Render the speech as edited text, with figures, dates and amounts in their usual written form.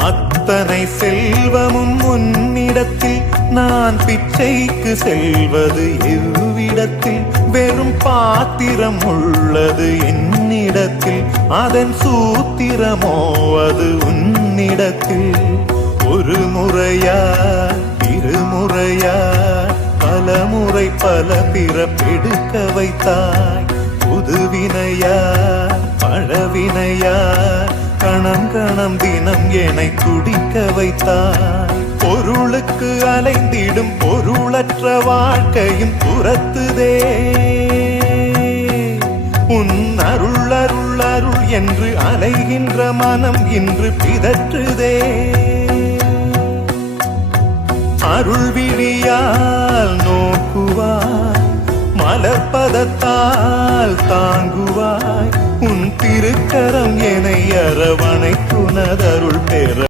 அத்தனை செல்வமும் உன்னிடத்தில் நான் பிச்சைக்கு செல்வது எவ்விடத்தில் வெறும் பாத்திரம் உள்ளது என்னிடத்தில் அதன் சூத்திரமோ அது உன்னிடத்தில் ஒரு முறையா இருமுறையா பல முறை பல பிறப்பெடுக்க வைத்தாய் புதுவினையா பழவினையா கணம் கணம் தினம் என்னை துடிக்க வைத்தாய் பொருளுக்கு அலைந்திடும் பொருளற்ற வாழ்க்கையும் துரத்துதே உன் அருள் அருள் அருள் என்று அலைகின்ற மனம் இன்று பிதற்றுதே அருள் விழியால் நோக்குவாய் மலர்பதத்தால் தாங்குவாய் உன் திருக்கரம் என்னை அரவணைத்துனதருள் பெற